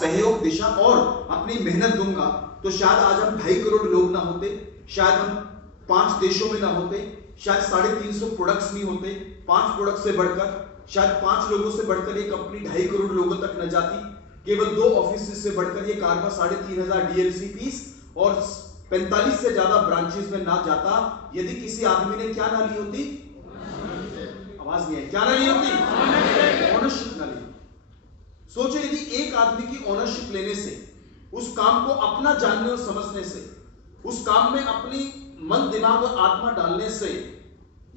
सहयोग, दिशा और अपनी मेहनत दूंगा तो शायद आज हम 2.5 करोड़ लोग ना होते, शायद हम 5 देशों में ना होते, शायद 350 प्रोडक्ट्स नहीं होते, 5 प्रोडक्ट से बढ़कर शायद 5 लोगों से बढ़कर ये कंपनी 2.5 करोड़ लोगों तक न जाती, केवल 2 ऑफिस से बढ़कर ये कारवा 3,500 डीएलसीपीस और 45 से ज्यादा ब्रांचेस में ना जाता यदि किसी आदमी ने क्या ना ली होती, आवाज नहीं है, क्या ना ली होती, ओनरशिप ना ली। सोचो यदि एक आदमी की ओनरशिप लेने से, उस काम को अपना जानने और समझने से, उस काम में अपनी मन, दिमाग और आत्मा डालने से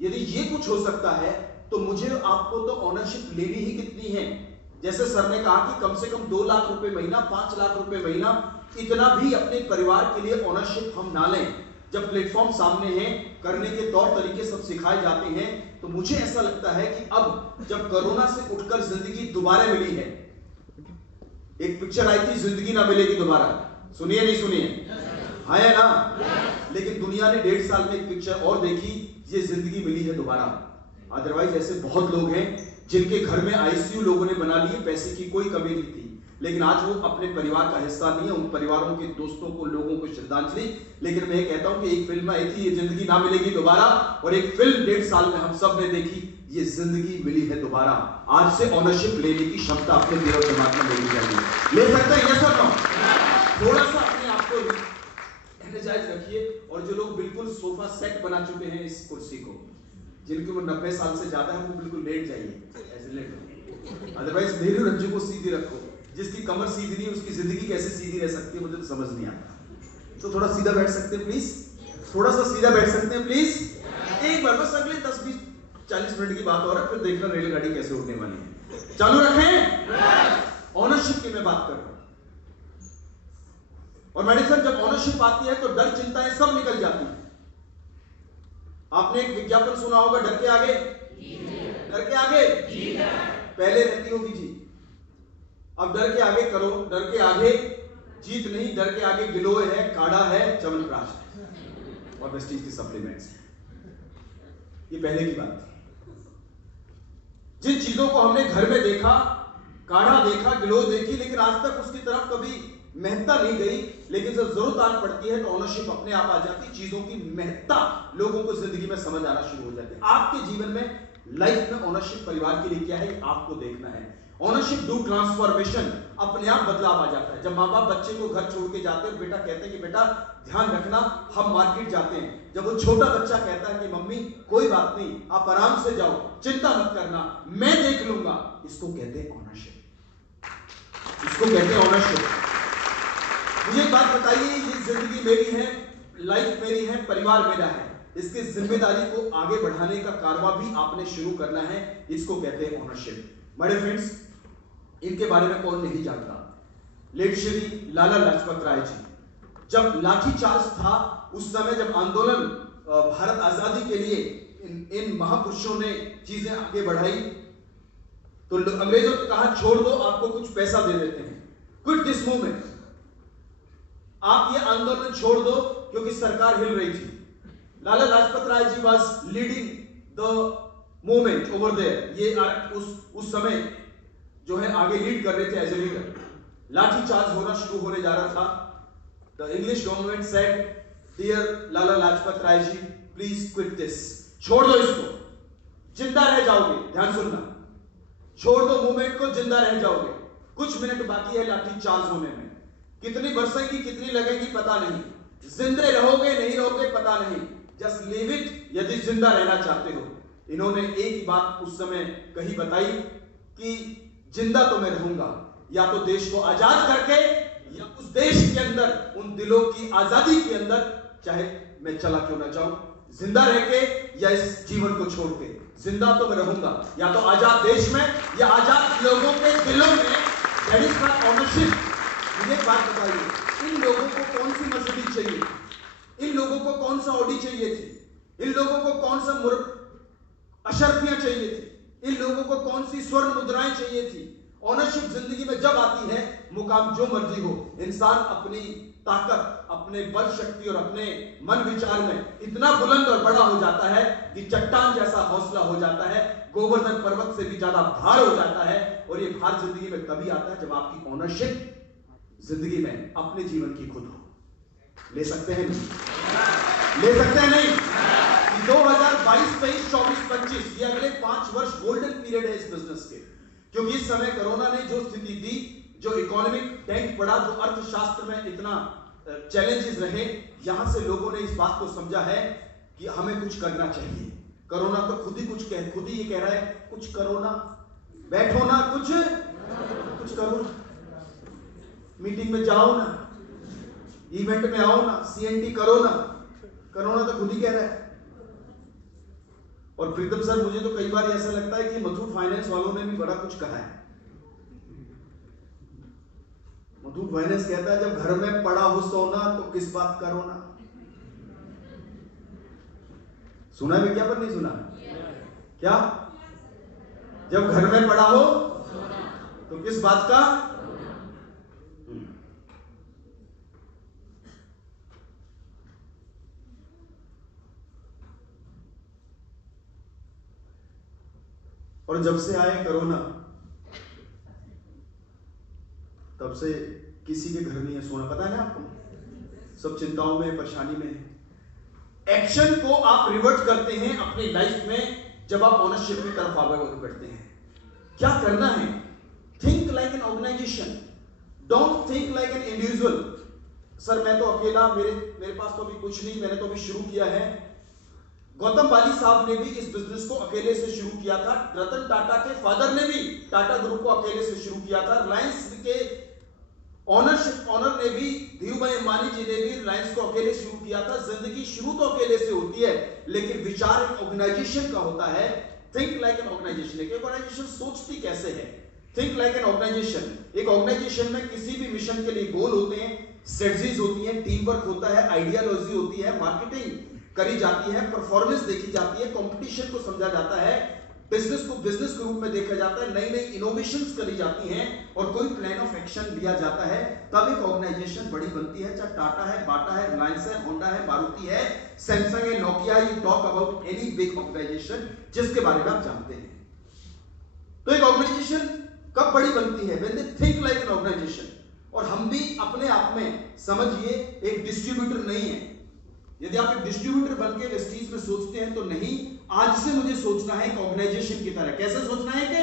यदि ये कुछ हो सकता है तो मुझे आपको तो ओनरशिप लेनी ही कितनी है। जैसे सर ने कहा कि कम से कम 2 लाख रुपए महीना, 5 लाख रुपए महीना, इतना भी अपने परिवार के लिए ओनरशिप हम ना लें। जब प्लेटफॉर्म सामने है, करने के तौर तरीके सब सिखाए जाते हैं, तो मुझे ऐसा लगता है कि अब जब कोरोना से उठकर जिंदगी दोबारा मिली है, एक पिक्चर आई थी जिंदगी ना मिलेगी दोबारा, सुनिए नहीं सुनिए, हाँ या ना, लेकिन दुनिया ने 1.5 साल में एक पिक्चर और देखी, ये जिंदगी मिली है दोबारा। अदरवाइज ऐसे बहुत लोग हैं जिनके घर में आईसीयू लोगों ने बना लिए, पैसे की कोई कमी नहीं थी, लेकिन आज वो अपने परिवार का हिस्सा नहीं है। उन परिवारों के दोस्तों को, लोगों को श्रद्धांजलि। लेकिन मैं कहता हूं कि एक फिल्म आई थी, ये जिंदगी ना मिलेगी दोबारा, और एक फिल्म 1.5 साल में हम सब ने देखी, ये जिंदगी मिली है दोबारा। आज से ओनरशिप लेने की क्षमता अपने दिल और दिमाग में लेनी चाहिए। ले सकते हैं, यस और नो? थोड़ा सा अपने आप को एनर्जाइज रखिए। और जो लोग बिल्कुल सोफा सेट बना चुके हैं इस कुर्सी को, जिनकी उम्र 90 साल से ज्यादा है, वो बिल्कुल लेट जाइए, ऐसे लेट। अदरवाइज मेरी रज्जू को सीधी रखो। जिसकी कमर सीधी नहीं, उसकी जिंदगी कैसे सीधी रह सकती है, मुझे तो समझ नहीं आता। तो थोड़ा सीधा बैठ सकते हैं प्लीज, थोड़ा सा सीधा बैठ सकते हैं प्लीज। एक बार बस, अगले 10-20-40 मिनट की बात हो रहा है, फिर देखना रेलगाड़ी कैसे उड़ने वाली है। चालू रखें। ओनरशिप की मैं बात कर रहा हूं। और मेडिसन जब ओनरशिप आती है तो डर, चिंताएं सब निकल जाती है। आपने एक विज्ञापन सुना होगा, डर के आगे, डर के आगे पहले रहती होगी जीत। अब डर के आगे करो, डर के आगे जीत नहीं, डर के आगे गिलोय है, काढ़ा है, च्यवनप्राश है और वेस्टीज के सप्लीमेंट्स हैं। ये पहले की बात थी। जिन चीजों को हमने घर में देखा, काढ़ा देखा, गिलोय देखी, लेकिन आज तक उसकी तरफ कभी महत्ता नहीं गई। लेकिन जब जरूरत आन पड़ती है तो ओनरशिप अपने आप आ जाती, चीजों की महत्ता लोगों को जिंदगी में समझ आना शुरू हो जाती है। आपके जीवन में, लाइफ में ओनरशिप परिवार के लिए क्या है, आपको देखना है। ओनरशिप डू ट्रांसफॉर्मेशन, अपने आप बदलाव आ जाता है। जब माँ बाप बच्चे को घर छोड़ के जाते हैं, बेटा कहते हैं कि बेटा ध्यान रखना, हम मार्केट जाते हैं। जब वो छोटा बच्चा कहता है कि मम्मी कोई बात नहीं, आप आराम से जाओ, चिंता मत करना, मैं देख लूंगा, इसको कहते हैं ओनरशिप, इसको कहते हैं ओनरशिप। मुझे एक बात बताइए, ये जिंदगी मेरी है, लाइफ मेरी है, परिवार मेरा है, इसकी जिम्मेदारी को आगे बढ़ाने का कारवा भी आपने शुरू करना है, इसको कहते हैं ओनरशिप। मेरे फ्रेंड्स, इनके बारे में कौन नहीं जानता, लेट श्री लाला लाजपत राय जी। जब लाठीचार्ज था, उस समय जब आंदोलन, भारत आजादी के लिए इन महापुरुषों ने चीजें आगे बढ़ाई, तो अंग्रेजों ने कहा छोड़ दो, आपको कुछ पैसा दे देते हैं, क्विट दिस मूवमेंट, आप ये आंदोलन छोड़ दो, क्योंकि सरकार हिल रही थी। Lala Lajpat Rai ji was leading the movement over there. ये उस समय जो है आगे लीड कर रहे थे एज ए लीडर। लाठीचार्ज होना शुरू होने जा रहा था। The English government said, dear Lala Lajpat Rai ji, please quit this, छोड़ दो इसको, जिंदा रह जाओगे, ध्यान सुनना, छोड़ दो मूवमेंट को, जिंदा रह जाओगे। कुछ मिनट बाकी है लाठीचार्ज होने में, कितनी बरसेंगी, कितनी लगेगी पता नहीं, जिंदे रहोगे नहीं रहोगे पता नहीं, जस्ट लीव इट यदि जिंदा रहना चाहते हो। इन्होंने एक ही बात उस समय कही, बताई कि जिंदा तो मैं रहूंगा, या तो देश को आजाद करके, या उस देश के अंदर, उन दिलों की आजादी के अंदर, चाहे मैं चला क्यों ना जाऊं, जिंदा रह के या इस जीवन को छोड़ के, जिंदा तो मैं रहूंगा, या तो आजाद देश में या आजाद लोगों के दिलों में। That is my ownership. मुझे एक बात बताइए, इन लोगों को कौन सी मर्सिडीज चाहिए, इन लोगों को कौन सा ऑडी चाहिए थी, इन लोगों को कौन सा अशर्फियां चाहिए थी, इन लोगों को कौन सी स्वर्ण मुद्राएं चाहिए थी। ओनरशिप जिंदगी में जब आती है, मुकाम जो मर्जी हो, इंसान अपनी ताकत, अपने बल शक्ति और अपने मन विचार में इतना बुलंद और बड़ा हो जाता है कि चट्टान जैसा हौसला हो जाता है, गोवर्धन पर्वत से भी ज्यादा भार हो जाता है। और ये भार जिंदगी में तभी आता है जब आपकी ओनरशिप जिंदगी में अपने जीवन की खुद हो। ले सकते हैं नहीं? ले सकते हैं नहीं? 2022, 23, 24, 25 ये अगले 5 वर्ष गोल्डन पीरियड है इस बिजनेस के, क्योंकि इस समय कोरोना ने जो स्थिति दी, जो इकोनॉमिक डेंट पड़ा, जो अर्थशास्त्र में इतना चैलेंजेस रहे, यहां से लोगों ने इस बात को समझा है कि हमें कुछ करना चाहिए। कोरोना तो खुद ही ये कह रहा है, कुछ करो ना, बैठो ना, कुछ करो ना, मीटिंग में जाओ ना, इवेंट में आओ ना, सीएनटी करो ना। कोरोना तो खुद ही कह रहा है। और प्रीतम सर, मुझे तो कई बार ऐसा लगता है कि मुथूट फाइनेंस वालों ने भी बड़ा कुछ कहा है। मुथूट फाइनेंस कहता है जब घर में पड़ा हो सोना तो किस बात का रोना। सुना है विज्ञापन? नहीं सुना? क्या? जब घर में पड़ा हो तो किस बात का? और जब से आए कोरोना, तब से किसी के घर नहीं है सोना। पता है ना आपको? सब चिंताओं में, परेशानी में है। एक्शन को आप रिवर्ट करते हैं अपनी लाइफ में जब आप ओनरशिप की तरफ आगे बढ़ते हैं। क्या करना है? Think like an organisation, don't think like an individual. Sir मैं तो अकेला, मेरे पास तो अभी कुछ नहीं, मैंने तो अभी शुरू किया है। गौतम बाली साहब ने भी इस बिजनेस को अकेले से शुरू किया था। रतन टाटा के फादर ने भी टाटा ग्रुप को अकेले से शुरू किया था। रिलायंस के ऑनर ने भी, धीरूभाई अंबानी जी ने भी रिलायंस को अकेले शुरू किया था। जिंदगी शुरू तो अकेले से होती है, लेकिन विचार एक ऑर्गेनाइजेशन का होता है। Think like an organisation. एक ऑर्गेनाइजेशन सोचती कैसे है? Think like an organisation. एक ऑर्गेनाइजेशन में किसी भी मिशन के लिए गोल होते हैं, स्ट्रेटजीज होती हैं, टीम वर्क होता है, आइडियोलॉजी होती है, मार्केटिंग करी जाती है, परफॉर्मेंस देखी जाती है, कंपटीशन को समझा जाता है, बिजनेस को बिजनेस के रूप में देखा जाता है, नई नई इनोवेशंस करी जाती हैं और कोई प्लान ऑफ एक्शन लिया जाता है, तब एक ऑर्गेनाइजेशन बड़ी बनती है। चाहे टाटा है, बाटा है, रिलायंस है, होंडा है, मारुति है, सैमसंग है, Nokia, you talk about any big organisation जिसके बारे में आप जानते हैं। तो एक ऑर्गेनाइजेशन कब बड़ी बनती है? When they think like an organisation. और हम भी अपने आप में समझिए एक डिस्ट्रीब्यूटर नहीं है। यदि आप एक डिस्ट्रीब्यूटर बनके वेस्टीज में सोचते हैं तो नहीं, आज से मुझे सोचना है एक ऑर्गेनाइजेशन की तरह। कैसे सोचना है? कि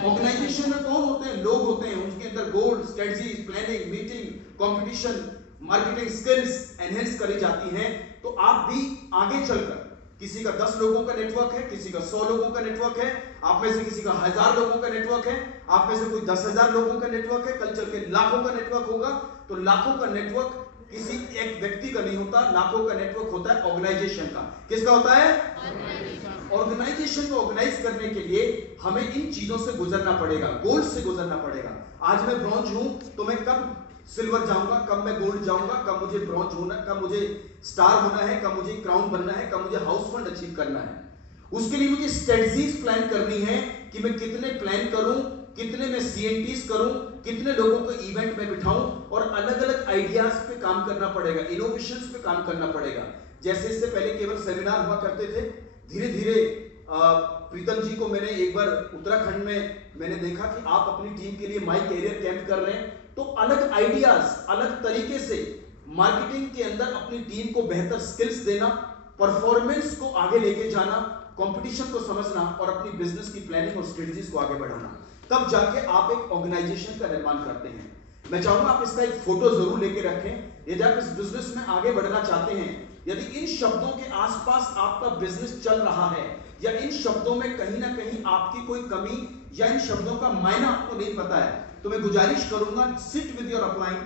ऑर्गेनाइजेशन में कौन होते हैं? लोग होते हैं, उनके अंदर goal, strategy, planning, meeting, competition, marketing skills enhance करी जाती हैं। तो आप भी आगे चलकर, किसी का 10 लोगों का नेटवर्क है, किसी का 100 लोगों का नेटवर्क है, आप में से किसी का 1000 लोगों का नेटवर्क है, आप में से कोई 10,000 लोगों का नेटवर्क है, कल चल के लाखों का नेटवर्क होगा। तो लाखों का नेटवर्क किसी एक व्यक्ति का नहीं होता, लाखों का नेटवर्क होता है ऑर्गेनाइजेशन का। किसका होता है? ऑर्गेनाइजेशन को ऑर्गेनाइज करने के लिए हमें इन चीजों से गुजरना पड़ेगा, गोल्ड से गुजरना पड़ेगा। आज मैं ब्रॉन्ज हूं तो मैं कब सिल्वर जाऊंगा, कब मैं गोल्ड जाऊंगा, कब मुझे ब्रॉन्ज होना, कब मुझे स्टार होना है, कब मुझे क्राउन बनना है, कब मुझे हाउस फंड अचीव करना है। उसके लिए मुझे स्ट्रेटजीज प्लान करनी है कि मैं कितने प्लान करूं, कितने में सीएनटीज करूं, कितने लोगों को इवेंट में बिठाऊं, और अलग अलग आइडियाज पे काम करना पड़ेगा, इनोवेशंस पे काम करना पड़ेगा। जैसे इससे पहले केवल सेमिनार हुआ करते थे, धीरे धीरे प्रीतम जी को मैंने एक बार उत्तराखंड में मैंने देखा कि आप अपनी टीम के लिए माई कैरियर कैंप कर रहे हैं। तो अलग आइडियाज, अलग तरीके से मार्केटिंग के अंदर अपनी टीम को बेहतर स्किल्स देना, परफॉर्मेंस को आगे लेके जाना, कंपटीशन को समझना और अपनी बिजनेस की प्लानिंग और स्ट्रेटजीज को आगे बढ़ाना, तब जाके आप एक ऑर्गेनाइजेशन का निर्माण करते हैं। मैं चाहूंगा आप इसका एक फोटो जरूर लेके रखें। यदि आप इस बिजनेस में आगे बढ़ना चाहते हैं, यदि इन शब्दों के आसपास आपका बिजनेस चल रहा है, या इन शब्दों में कहीं ना कहीं आपकी कोई कमी या इन शब्दों का मायना आपको नहीं पता है, तो मैं गुजारिश करूंगा, sit with your upline,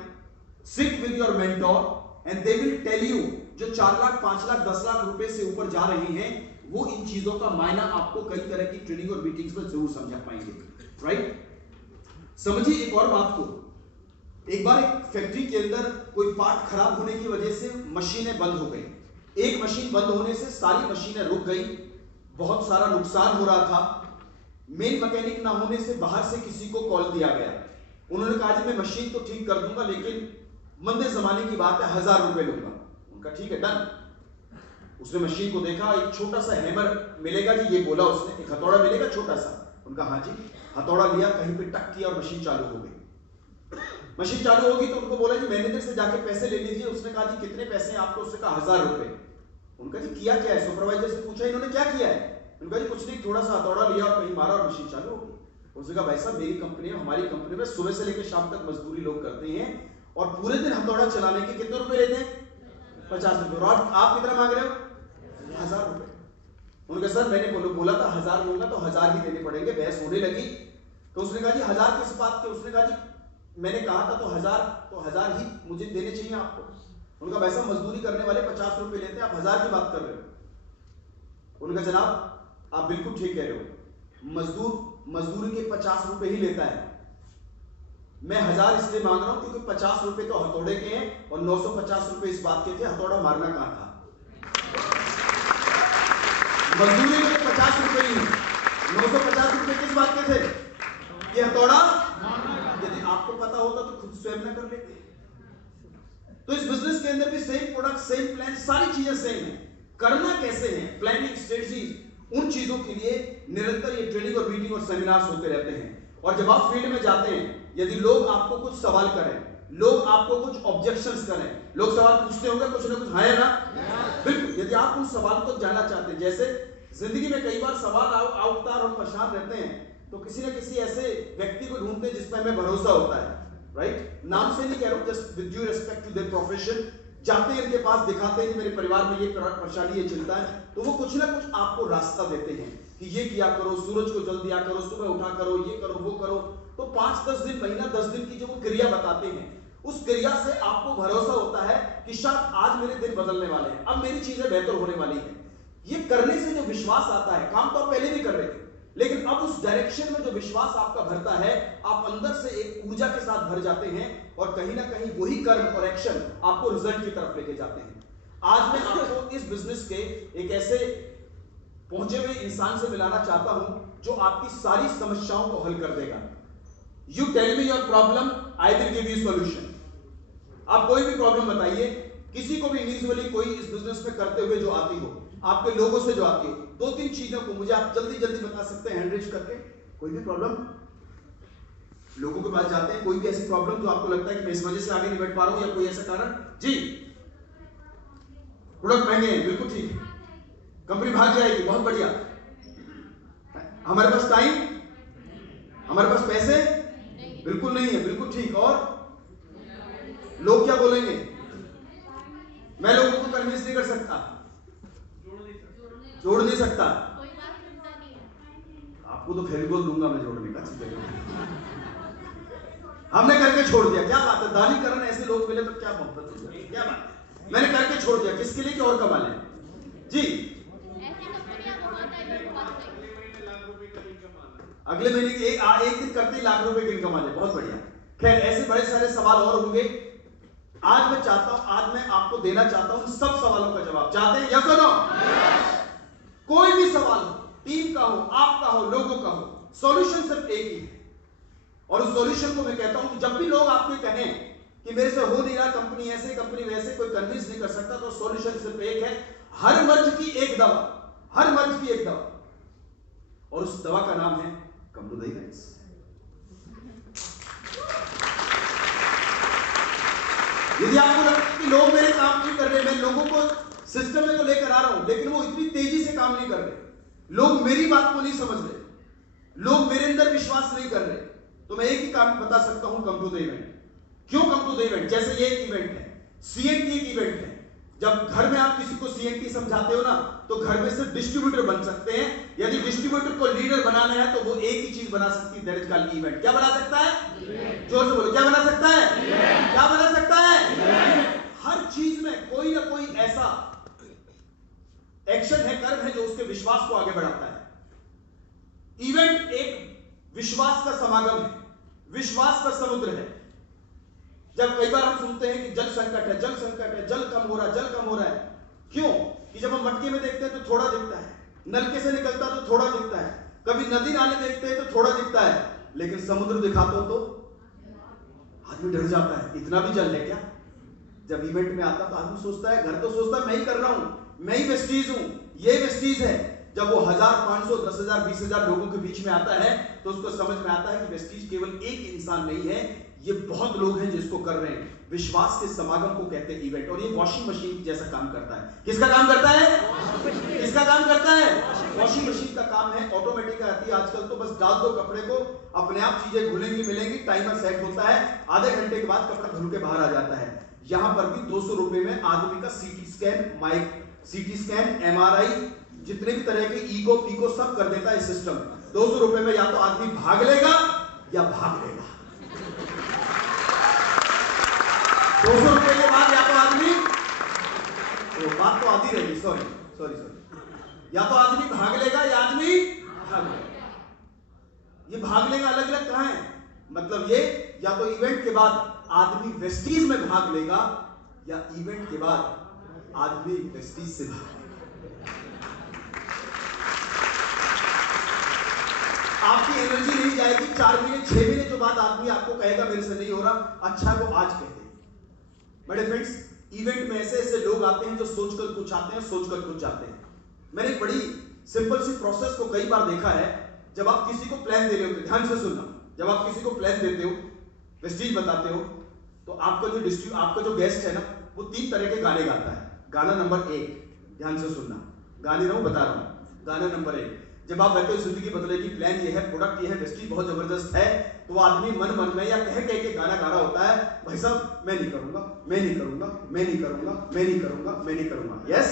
sit with your mentor and they will tell you. जो 4 लाख, 5 लाख, 10 लाख रुपए से ऊपर जा रहे हैं, वो इन चीजों का मायना आपको कई तरह की ट्रेनिंग और मीटिंग्स में जरूर समझा पाएंगे। राइट? समझिए एक और बात को, एक बार एक फैक्ट्री के अंदर कोई पार्ट खराब होने की वजह से मशीनें बंद हो गई। एक मशीन बंद होने से सारी मशीनें रुक गई, बहुत सारा नुकसान हो रहा था। मेन मैकेनिक ना होने से बाहर से किसी को कॉल दिया गया। उन्होंने कहा जी मैं मशीन तो ठीक कर दूंगा, लेकिन मंदे जमाने की बात है, 1000 रुपए लूंगा। उनका ठीक है, डन। उसने मशीन को देखा, एक छोटा सा हैमर मिलेगा जी, ये बोला उसने, एक हथौड़ा मिलेगा छोटा सा। उनका हाँ जी। हथौड़ा लिया, कहीं पे टक किया और मशीन चालू हो गई। मशीन चालू होगी तो उनको बोला जी मैनेजर से जाके पैसे ले लीजिए। उसने कहा जी कितने पैसे हैं आपको? उसने कहा 1000 रुपए। उनका जी किया क्या है? सुपरवाइजर से पूछा इन्होंने क्या किया है? उनका जी कुछ नहीं, थोड़ा सा हथौड़ा लिया और कहीं मारा और मशीन चालू होगी। उसने कहा भाई साहब मेरी कंपनी में, हमारी कंपनी में सुबह से लेकर शाम तक मजदूरी लोग करते हैं और पूरे दिन हथौड़ा चलाने के कितने रुपए लेते हैं? 50 रुपए। और आप कितना मांग रहे हो? 1000 रुपए। उनका सर मैंने बोला था 1000 लूंगा तो 1000 ही देने पड़ेंगे। बहस होने लगी तो उसने कहा जी 1000 किस बात के? उसने कहा जी मैंने कहा था तो 1000 ही मुझे देने चाहिए आपको। उनका वैसा मजदूरी करने वाले 50 रुपए लेते हैं, आप 1000 की बात कर रहे हो। उनका जनाब आप बिल्कुल ठीक कह रहे हो, मजदूर मजदूरी के 50 रुपए ही लेता है। मैं 1000 इसलिए मांग रहा हूं क्योंकि 50 रुपए तो हथौड़े के हैं और 950 रुपए इस बात के थे हथौड़ा मारना कहां था। मजदूरी के 50 रुपए ही, 950 रुपए किस बात के थे? ये हथौड़ा। यदि आपको पता होता तो खुद स्वयं ना कर लेते। तो इस बिजनेस के अंदर भी सेम प्रोडक्ट, सेम प्लान, सारी चीजें सेम है। करना कैसे है, प्लानिंग, स्ट्रेटजीज, उन चीजों के लिए निरंतर ये ट्रेनिंग और मीटिंग और सेमिनार्स होते रहते हैं। और जब आप फील्ड में जाते हैं, यदि लोग आपको कुछ सवाल करें, लोग आपको कुछ ऑब्जेक्शंस करें, लोग सवाल पूछते होंगे कुछ ना कुछ, है ना? बिल्कुल। यदि आप उन सवाल को जानना चाहते हैं, जैसे जिंदगी में कई बार सवाल उठता है और हम परेशान रहते हैं, तो किसी न किसी ऐसे व्यक्ति को ढूंढते हैं जिस पर हमें भरोसा होता है, राइट? नाम से नहीं कह रहा हूं, just with due respect to their profession. जाते हैं इनके पास, दिखाते हैं कि मेरे परिवार में ये परेशानी, ये चिंता है, तो वो कुछ ना कुछ आपको रास्ता देते हैं कि ये किया करो, सूरज को जल दिया करो, सुबह उठा करो, ये करो, वो करो। तो 5-10 दिन, महीना 10 दिन की जो वो क्रिया बताते हैं, उस क्रिया से आपको भरोसा होता है कि शायद आज मेरे दिन बदलने वाले हैं, अब मेरी चीजें बेहतर होने वाली है। ये करने से जो विश्वास आता है, काम तो आप पहले भी कर रहे थे, लेकिन अब उस डायरेक्शन में जो विश्वास आपका भरता है, आप अंदर से एक ऊर्जा के साथ भर जाते हैं और कहीं ना कहीं वही कर्म और एक्शन आपको रिजल्ट की तरफ लेके जाते हैं। आज मैं आपको इस बिजनेस के एक ऐसे पहुंचे हुए इंसान से मिलाना चाहता हूं जो आपकी सारी समस्याओं को हल कर देगा। You tell me your problem, I will give you solution. आप कोई भी प्रॉब्लम बताइए, किसी को भी इंडिविजुअली कोई इस बिजनेस में करते हुए जो आती हो, आपके लोगों से जो आती हो, 2-3 चीजों को मुझे आप जल्दी जल्दी बता सकते हैं, हैंड रेज करके। कोई भी प्रॉब्लम, लोगों के पास जाते हैं, कोई भी ऐसी प्रॉब्लम जो आपको लगता है कि मैं इस वजह से आगे नहीं बढ़ पा रहा हूं या कोई ऐसा कारण। जी, प्रोडक्ट महंगे हैं, बिल्कुल ठीक है, कंपनी भाग जाएगी, बहुत बढ़िया, हमारे पास टाइम, हमारे पास पैसे बिल्कुल नहीं है, बिल्कुल ठीक, और लोग क्या बोलेंगे, मैं लोगों को कन्विंस नहीं कर सकता, जोड़ नहीं सकता, आपको तो फेविकोल दूंगा मैं जोड़ने का, हमने करके छोड़ दिया, क्या बात है, दानीकरण ऐसे लोग मिले तो क्या मोहब्बत हो जाए, क्या बात, मैंने करके छोड़ दिया, किसके लिए कि और कमा लें। जी, अगले महीने एक दिन करते ही लाख रुपए की इनकम आ जाए, बहुत बढ़िया। खैर ऐसे बड़े सारे सवाल और होंगे, आज मैं चाहता हूं, आज मैं आपको देना चाहता हूं सब सवालों का जवाब। चाहते हैं? यस और नो? कोई भी सवाल हो, टीम का हो, आपका हो, लोगों का हो, सॉल्यूशन सिर्फ एक ही है। और उस सॉल्यूशन को मैं कहता हूं कि जब भी लोग आपको कहें कि मेरे से हो नहीं रहा, कंपनी ऐसे, कंपनी वैसे, कोई कन्विंस नहीं कर सकता, तो सॉल्यूशन सिर्फ एक है, हर मर्ज की एक दवा, हर मर्ज की एक दवा, और उस दवा का नाम है कम टू द इवेंट्स। यदि आपको लगता है कि लोग मेरे काम नहीं कर रहे, मैं लोगों को सिस्टम में तो लेकर आ रहा हूं, लेकिन वो इतनी तेजी से काम नहीं कर रहे, लोग मेरी बात को नहीं समझ रहे, लोग मेरे अंदर विश्वास नहीं कर रहे, तो मैं एक ही काम बता सकता हूं, कम टू द इवेंट। क्यों कम टू द इवेंट? जैसे ये एक इवेंट है, सीएनटी एक इवेंट है। जब घर में आप किसी को सीएनटी समझाते हो ना, तो घर में सिर्फ डिस्ट्रीब्यूटर बन सकते हैं। यदि डिस्ट्रीब्यूटर को लीडर बनाना है तो वो एक ही चीज बना सकती है, दैट इज कॉल्ड इवेंट। क्या बना सकता है? जोर से बोलो, क्या बना सकता है? क्या बना सकता है? हर चीज में कोई ना कोई ऐसा एक्शन है, कर्म है, जो उसके विश्वास को आगे बढ़ाता है। इवेंट एक विश्वास का समागम है, विश्वास का समुद्र है। जब कई बार हम सुनते हैं कि जल संकट है, जल संकट है, जल कम हो रहा है, जल कम हो रहा है, क्यों? कि जब हम मटके में देखते हैं तो थोड़ा दिखता है, नलके से निकलता तो थोड़ा दिखता है, कभी नदी नाले देखते हैं तो थोड़ा दिखता है, लेकिन समुद्र दिखाता तो आदमी डर जाता है, इतना भी जल है क्या? जब इवेंट में आता तो आदमी सोचता है, घर तो सोचता है मैं ही कर रहा हूं, मैं ही वेस्टीज हूं, ये वेस्टीज है। जब वो 1000, 500, 10,000, 20,000 लोगों के बीच में आता है तो उसको समझ में आता है कि वेस्टीज केवल एक इंसान नहीं है, ये बहुत लोग हैं जिसको कर रहे हैं। विश्वास के समागम को कहते हैं इवेंट, और ये वॉशिंग मशीन जैसा काम करता है। किसका काम करता है? किसका काम करता है? वॉशिंग मशीन का काम है। ऑटोमेटिक आती है आजकल, तो बस डाल दो कपड़े को, अपने आप चीजें घुलेंगी मिलेंगी, टाइमर सेट होता है, आधे घंटे के बाद कपड़ा धुल के बाहर आ जाता है। यहां पर भी 200 रुपए में आदमी का CT scan, CT scan, MRI, जितने भी तरह के ईको पीको सब कर देता है सिस्टम। 200 रुपए में या तो आदमी भाग लेगा या भाग लेगा। 200 रुपए के बाद या तो आदमी, तो बात तो आधी रहेगी, सॉरी, या तो आदमी भाग लेगा या आदमी भाग लेगा। ये भाग लेगा अलग अलग कहां है? मतलब ये या तो इवेंट के बाद आदमी वेस्टीज में भाग लेगा, या इवेंट के बाद आदमी वेस्टीज से भाग लेगा। आपकी एनर्जी नहीं जाएगी। 4 महीने 6 महीने के बाद आदमी आपको कहेगा मेरे से नहीं हो रहा, अच्छा वो आज कह दे। मेरे फ्रेंड्स, इवेंट में ऐसे ऐसे लोग आते हैं जो सोचकर कुछ आते हैं, सोचकर कुछ जाते हैं। मैंने एक बड़ी सिंपल सी प्रोसेस को कई बार देखा है। जब आप किसी को प्लान दे रहे हो, ध्यान से सुनना, जब आप किसी को प्लान देते हो, वेस्टीज बताते हो, तो आपका जो गेस्ट है ना, वो 3 तरह के गाने गाता है। गाना नंबर 1, ध्यान से सुनना, गा नहीं रहा हूं, बता रहा हूं। गाना नंबर 1, जब आप कहते हो जिंदगी बदलेगी, प्लान ये है, प्रोडक्ट ये है, वेस्टीज बहुत जबरदस्त है, तो वो आदमी मन मन में या कह के गाना गा रहा होता है, भाई साहब मैं नहीं करूंगा, मैं नहीं करूंगा, मैं नहीं करूंगा, मैं नहीं करूंगा, मैं नहीं करूंगा। यस,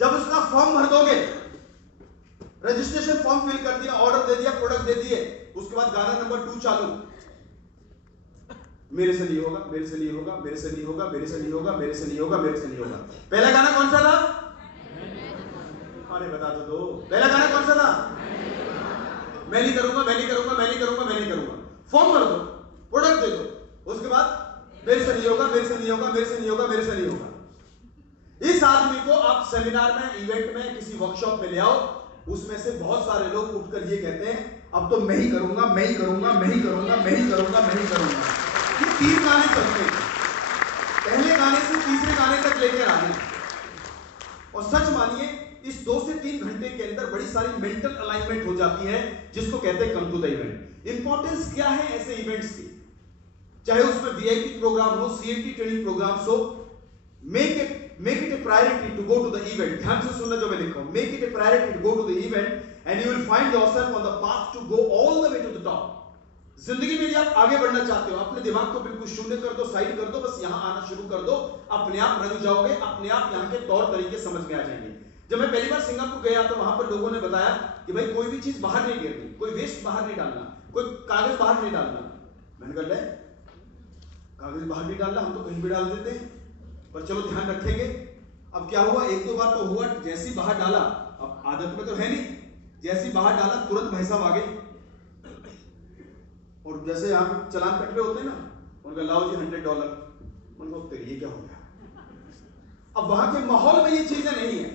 जब उसका फॉर्म भर दोगे, रजिस्ट्रेशन फॉर्म फिल कर दिया, ऑर्डर दे दिया, प्रोडक्ट दे दिए, उसके बाद गाना नंबर 2 चालू, मेरे से नहीं होगा, मेरे से नहीं होगा, मेरे से नहीं होगा, मेरे से नहीं होगा, मेरे से नहीं होगा, मेरे से नहीं होगा। पहला गाना कौन सा था? अरे बता दो, पहला गाना कौन सा था? मैं नहीं करूंगा, मैं नहीं करूंगा, मैं नहीं करूंगा, मैं नहीं करूंगा। फॉर्म भर दो, प्रोडक्ट दे दो, उसके बाद मेरे से नहीं होगा, मेरे से नहीं होगा, मेरे से नहीं होगा, मेरे से नहीं होगा। इस आदमी को आप सेमिनार में, इवेंट में, किसी वर्कशॉप में ले आओ, उसमें से बहुत सारे लोग उठकर ये कहते हैं अब तो मैं ही करूंगा, मैं ही करूंगा, मैं ही करूंगा, मैं ही करूंगा, मैं ही करूंगा। ये 3 गाने चलते हैं, पहले गाने से तीसरे गाने तक लेकर आगे। और सच मानिए इस 2 से 3 घंटे के अंदर बड़ी सारी मेंटल अलाइनमेंट हो जाती है, जिसको कहते हैं come to the event. Importance क्या है ऐसे इवेंट्स की? चाहे उसमें वीआईपी प्रोग्राम हो, सीएमटी ट्रेनिंग प्रोग्राम्स हो, make it a priority to go to the event। ध्यान से सुनना जो मैं लिख रहा हूं, make it a priority to go to the event and you will find yourself on the path to go all the way to the top। जिंदगी में आप आगे बढ़ना चाहते हो, अपने दिमाग को बिल्कुल शून्य कर दो, साइड कर दो, बस यहां आना शुरू कर दो, अपने आप रंग जाओगे, अपने आप यहां के तौर तरीके समझ में आ जाएंगे। जब मैं पहली बार सिंगापुर गया तो वहां पर लोगों ने बताया कि भाई कोई भी चीज बाहर नहीं गिरनी, कोई वेस्ट बाहर नहीं डालना, कोई कागज बाहर नहीं डालना। मैंने कहा ले, कागज बाहर नहीं डालना, हम तो कहीं भी डाल देते हैं, पर चलो ध्यान रखेंगे। अब क्या हुआ, 1-2 बार तो हुआ, जैसी बाहर डाला, अब आदत में तो है नहीं, जैसी बाहर डाला तुरंत भाई साहब आ गए, और जैसे यहाँ चलान कट रहे होते हैं ना, उनका लाओ जी $100। उनको तेरी ये क्या हो गया? अब वहां के माहौल में ये चीजें नहीं है।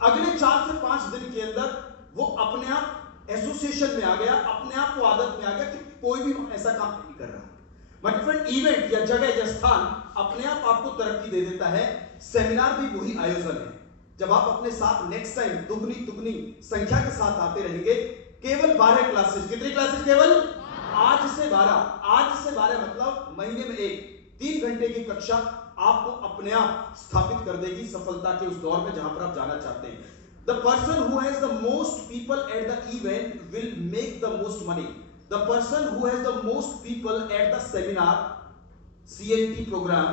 अगले 4 से 5 दिन के अंदर वो अपने आप एसोसिएशन में आ गया, अपने आप को आदत में आ गया कि कोई भी ऐसा काम नहीं कर रहा। बट फ्रेंड, इवेंट या जगह या स्थान अपने आप आपको तरक्की दे देता है। सेमिनार भी वही आयोजन है। जब आप अपने साथ नेक्स्ट टाइम दुगनी संख्या के साथ आते रहेंगे, केवल 12 क्लासेस, कितनी क्लासेस? केवल आज से 12 मतलब महीने में 3 घंटे की कक्षा आपको अपने आप स्थापित कर देगी सफलता के उस दौर में जहां पर आप जाना चाहते हैं। The person who has the most people at the event will make the most money. The person who has the most people at the seminar, CNT program,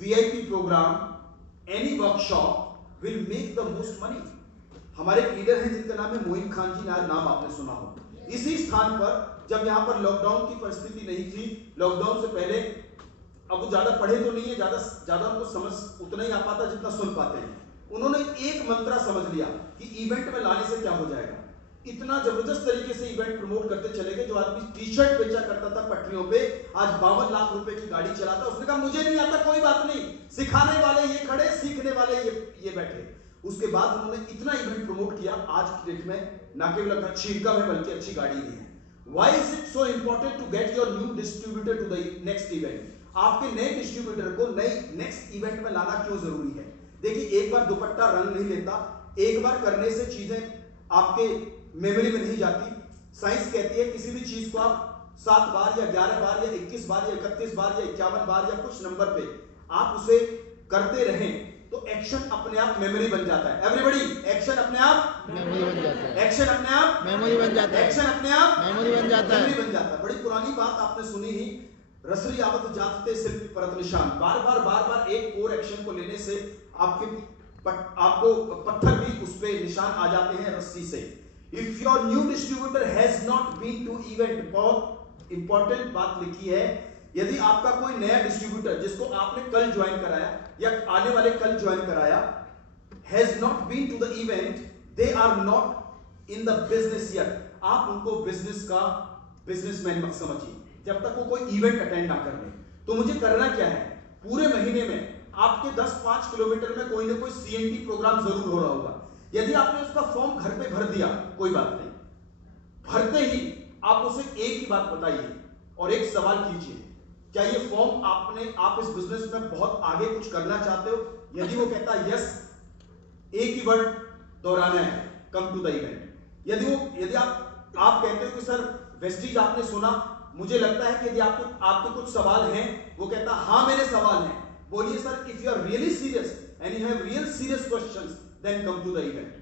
VIP program, any workshop will make the most money. हमारे एक leader हैं जिनका नाम है मोइन खान जी, नाम आपने सुना हो। इसी स्थान पर जब यहाँ पर लॉकडाउन की परिस्थिति नहीं थी, लॉकडाउन से पहले, अब वो ज्यादा पढ़े तो नहीं है, ज्यादा उनको समझ उतना ही आ पाता जितना सुन पाते हैं। उन्होंने एक मंत्रा समझ लिया कि इवेंट में लाने से क्या हो जाएगा। इतना जबरदस्त तरीके से इवेंट प्रमोट करते चले गए। जो आदमी टी-शर्ट बेचा करता था पटरियों पे, आज 52 लाख रुपए की गाड़ी चलाता। उसने कहा मुझे नहीं आता, कोई बात नहीं, सिखाने वाले ये खड़े, सीखने वाले ये बैठे। उसके बाद उन्होंने इतना इवेंट प्रमोट किया, आज की डेट में ना केवल अच्छी इनकम है बल्कि अच्छी गाड़ी भी है। Why is it so important to get your new distributor to the next event? आपके नए डिस्ट्रीब्यूटर को नए नेक्स्ट इवेंट में लाना क्यों जरूरी है? देखिए, एक बार दुपट्टा रंग नहीं लेता, एक बार करने से चीजें आपके मेमोरी में नहीं जाती। साइंस कहती है किसी भी चीज को आप 7 बार या 11 बार या 21 बार या 31 बार या 51 बार या कुछ नंबर पे आप उसे करते रहें तो एक्शन अपने आप मेमोरी बन जाता है। एवरीबॉडी, एक्शन अपने आप मेमोरी बन जाता है। एक्शन अपने आप मेमोरी बन जाता है। एक्शन अपने आप मेमोरी बन जाता है। मेमोरी बन जाता है। बड़ी पुरानी बात आपने सुनी ही, रसरी आवत जाते शिल्प परत निशान। बार बार एक और एक्शन को लेने से आपको पत्थर भी उस पे निशान आ जाते हैं रस्सी से। If your new distributor has not been to event, बहुत इंपॉर्टेंट बात लिखी है, यदि आपका कोई नया डिस्ट्रीब्यूटर जिसको आपने कल ज्वाइन कराया या आने वाले कल ज्वाइन कराया, has not been to the event, they are not in the business yet, आप उनको बिजनेस का बिजनेसमैन मत समझिए जब तक वो कोई इवेंट अटेंड ना कर ले। तो मुझे करना क्या है, पूरे महीने में आपके 10-5 किलोमीटर में कोई ना कोई सीएनटी प्रोग्राम जरूर हो रहा होगा। यदि आपने उसका फॉर्म घर पे भर दिया, कोई बात नहीं, भरते ही आप उसे एक ही बात बताइए और एक सवाल कीजिए, क्या ये फॉर्म आप इस बिजनेस में बहुत आगे कुछ करना चाहते हो? यदि वो कहता है यस, एक ही वर्ड दोहराना है, कम टू द इवेंट। यदि आप कहते हो कि सर वेस्टीज आपने सुना, मुझे लगता है कि यदि आपके कुछ सवाल हैं, वो कहता हाँ मेरे सवाल हैं, बोलिए sir, if you are really serious and you have real serious questions then come to the event.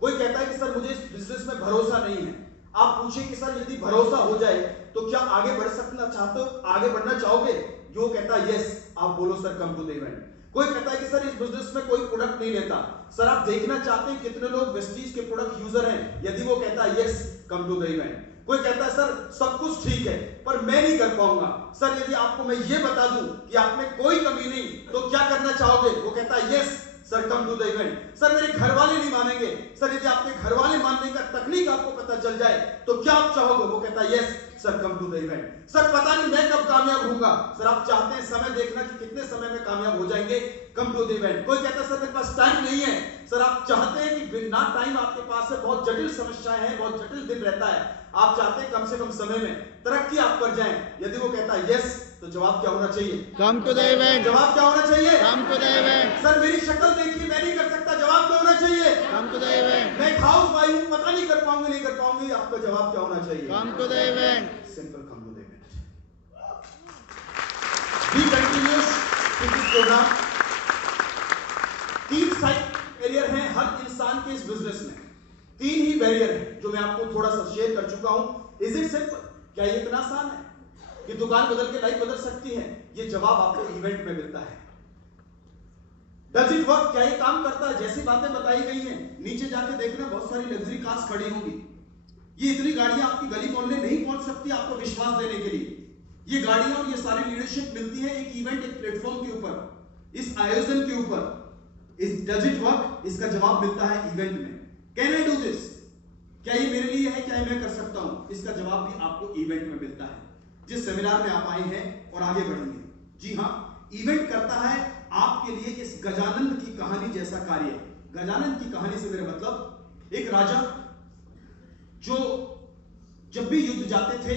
कोई कहता है कि सर मुझे इस बिजनेस में भरोसा नहीं है, आप पूछें कि सर यदि भरोसा हो जाए तो क्या आगे बढ़ सकना चाहते हो, आगे बढ़ना चाहोगे? जो कहता है यस, आप बोलो sir come to the event. कोई कहता है कि सर इस बिजनेस में कोई प्रोडक्ट नहीं लेता, सर आप देखना चाहते हैं कितने लोग वेस्टीज के प्रोडक्ट यूजर हैं, यदि वो कहता है yes, come to the event. कोई कहता है सर सब कुछ ठीक है पर मैं नहीं कर पाऊंगा, सर यदि आपको मैं ये बता दूं कि आप में कोई कमी नहीं तो क्या करना चाहोगे? वो कहता है yes sir, come to the event. Sir मेरे घर वाले नहीं मानेंगे, सर यदि आपके घर वाले मानने का तकनीक आपको पता चल जाए तो क्या आप चाहोगे? वो कहता है yes sir, come to the event. Sir पता नहीं मैं कब कामयाब होऊंगा, सर आप चाहते हैं समय देखना कि कितने समय में कामयाब हो जाएंगे, कम टू द इवेंट। कोई कहता है सर मेरे पास टाइम नहीं है, सर आप चाहते हैं कि बिना टाइम आपके पास है, बहुत जटिल समस्याएं हैं, बहुत जटिल दिन रहता है, आप चाहते हैं कम से कम समय में तरक्की आप कर जाएं। यदि वो कहता है यस, तो जवाब क्या होना चाहिए? Come to the event. जवाब क्या होना चाहिए? Come to the event. Sir मेरी शक्ल देखिए, मैं नहीं कर सकता, जवाब क्या होना चाहिए? Come to the event. मैं हाउस वाइफ हूं, पता नहीं कर पाऊंगी नहीं कर पाऊंगी, आपका जवाब क्या होना चाहिए? Come to the event. Simple, come to the event. Be continuous to this programme. 3 side barrier हैं हर इंसान के इस बिजनेस में, 3 ही बैरियर हैं जो मैं आपको थोड़ा सा शेयर कर चुका हूं। Is it simple? क्या ये इतना आसान है कि दुकान बदल के लाइफ बदल सकती है? ये जवाब आपको इवेंट में मिलता है। Does it work? क्या ये काम करता है? जैसी बातें बताई गई हैं, नीचे जाके देखना बहुत सारी लग्जरी कार्स खड़ी होंगी। ये इतनी गाड़ियां आपकी गली मोहल्ले नहीं पहुंच सकती आपको विश्वास देने के लिए। ये गाड़ियां और ये सारी लीडरशिप मिलती है एक इवेंट, एक प्लेटफॉर्म के ऊपर, इस आयोजन के ऊपर। Does it work? इसका जवाब मिलता है इवेंट में। Can I do this? क्या ये मेरे लिए है? क्या मैं कर सकता हूं? इसका जवाब भी आपको इवेंट में मिलता है, जिस सेमिनार में आप आए हैं और आगे बढ़ेंगे। जी हां, इवेंट करता है आपके लिए इस गजानंद की कहानी जैसा कार्य। गजानंद की कहानी से मेरा मतलब, एक राजा जो जब भी युद्ध जाते थे,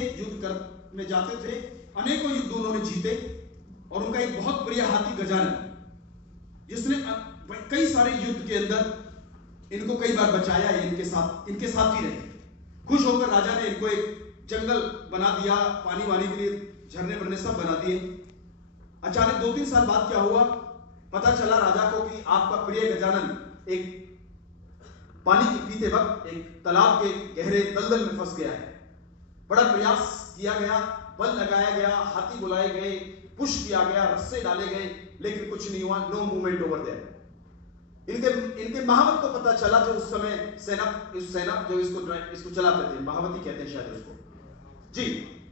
में जाते थे, अनेकों युद्ध उन्होंने जीते, और उनका एक बहुत प्रिय हाथी गजानन, जिसने कई सारे युद्ध के अंदर इनको कई बार बचाया है, इनके साथ ही रहे। खुश होकर राजा ने इनको एक जंगल बना दिया, पानी वानी के लिए झरने वरने सब बना दिए। अचानक 2-3 साल बाद क्या हुआ, पता चला राजा को कि आपका प्रिय गजानन एक पानी के पीते वक्त एक तालाब के गहरे दलदल में फंस गया है। बड़ा प्रयास किया गया, बल लगाया गया, हाथी बुलाए गए, पुश किया गया, रस्से डाले गए, लेकिन कुछ नहीं हुआ। No movement over there. इनके महावत को पता चला, जो उस समय सेना जो इसको चलाते थे, महावती कहते हैं शायद उसको, जी,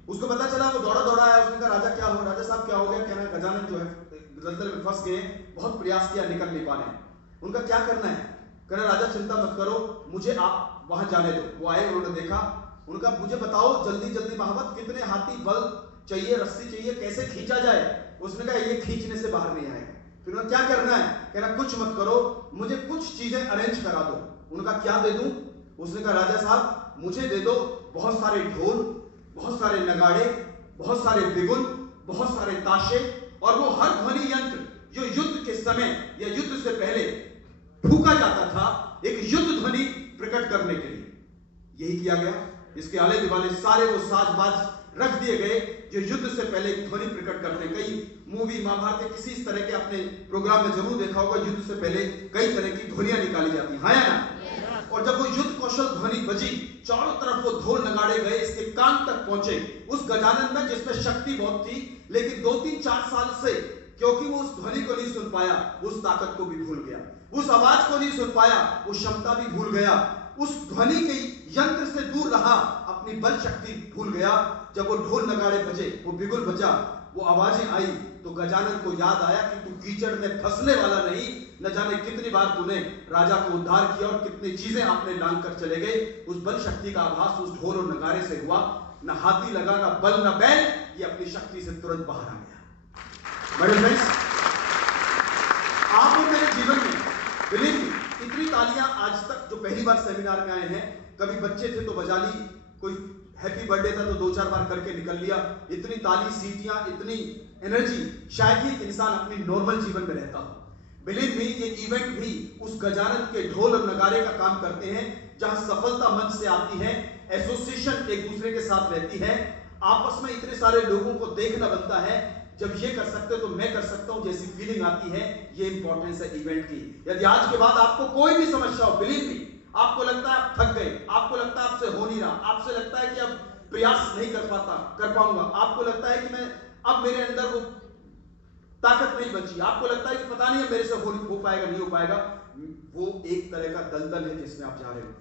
उसको पता चला, वो दौड़ा आया। उसने कहा राजा क्या हो, राजा साहब क्या हो गया? कहना गजानन जो है दलदल में फंस गए, बहुत प्रयास किया, निकल नहीं पा रहे हैं। उनका क्या करना है? कहना राजा चिंता मत करो, मुझे आप वहां जाने दो। वो आए, उन्होंने देखा, उनका मुझे बताओ जल्दी महावत कितने हाथी बल चाहिए, रस्सी चाहिए, कैसे खींचा जाए? उसने कहा ये खींचने से बाहर नहीं आएगा। फिर उन्हें क्या करना है? कहना कुछ मत करो, मुझे कुछ चीजें अरेंज करा दो। उनका क्या दे दूं? उसने कहा राजा साहब मुझे दे दो बहुत सारे ढोल, बहुत सारे नगाड़े, बहुत सारे बिगुल, बहुत सारे ताशे, और वो हर ध्वनि यंत्र जो युद्ध के समय या युद्ध से पहले फूका जाता था एक युद्ध ध्वनि प्रकट करने के लिए। यही किया गया। इसके आले दुआले सारे वो साजबाज रख दिए गए जो युद्ध से पहले ध्वनि प्रकट करते हैं। कई मूवी महाभारत के किसी इस तरह के आपने प्रोग्राम में जरूर देखा होगा, युद्ध से पहले कई तरह की ध्वनियां निकाली जाती हैं, हाँ या ना? और जब वो युद्ध कौशल ध्वनि बजी, चारों तरफ वो ढोल नगाड़े गए, इसके कान तक पहुंचे उस गजानन में जिसमें शक्ति बहुत थी, लेकिन 2-3-4 साल से क्योंकि वो उस ध्वनि को नहीं सुन पाया, उस ताकत को भी भूल गया, उस आवाज को नहीं सुन पाया, वो क्षमता भी भूल गया, उस ध्वनि के यंत्र से दूर रहा, अपनी बल शक्ति भूल गया। जब वो ढोल नगाड़े बजे, वो बिगुल बजा, वो आवाजें आई, तो गजानन को याद आया कि तू कीचड़ में फंसने वाला नहीं। न जाने कितनी बार तूने राजा को उद्धार किया और कितनी चीजें आपने लांग कर चले गए। उस बल शक्ति का आभास उस ढोल और नगाड़े से हुआ। न हाथी लगा, न बल, न बैल, ये अपनी शक्ति से तुरंत बाहर आ गया। बड़े फ्रेंड्स, आप और मेरे जीवन में बिलीव मी, इतनी तालियां आज तक जो पहली बार सेमिनार में आए हैं, कभी बच्चे थे तो बजा ली, कोई हैप्पी बर्थडे था तो 2-4 बार करके निकल लिया, इतनी ताली, सीटियां, इतनी एनर्जी शायद ही एक इंसान अपने नॉर्मल जीवन में रहता हो। बिलीव मी, ये इवेंट भी उस गजानन के ढोल और नगाड़े का काम करते हैं, जहां सफलता मंच से आती है, एसोसिएशन एक दूसरे के साथ रहती है, आपस में इतने सारे लोगों को देखना बनता है। जब ये कर सकते हो तो मैं कर सकता हूं जैसी फीलिंग आती है, ये इंपॉर्टेंस है इवेंट की। यदि आज के बाद आपको कोई भी समस्या हो, बिलीव मी, आपको लगता है आप थक गए, आपको लगता है आपसे हो नहीं रहा, आपसे लगता है कि अब प्रयास नहीं कर पाऊंगा, आपको लगता है कि मैं अब मेरे अंदर वो ताकत नहीं बची, आपको लगता है कि पता नहीं है मेरे से हो पाएगा नहीं हो पाएगा, वो एक तरह का दलदल है जिसमें आप जा रहे हो।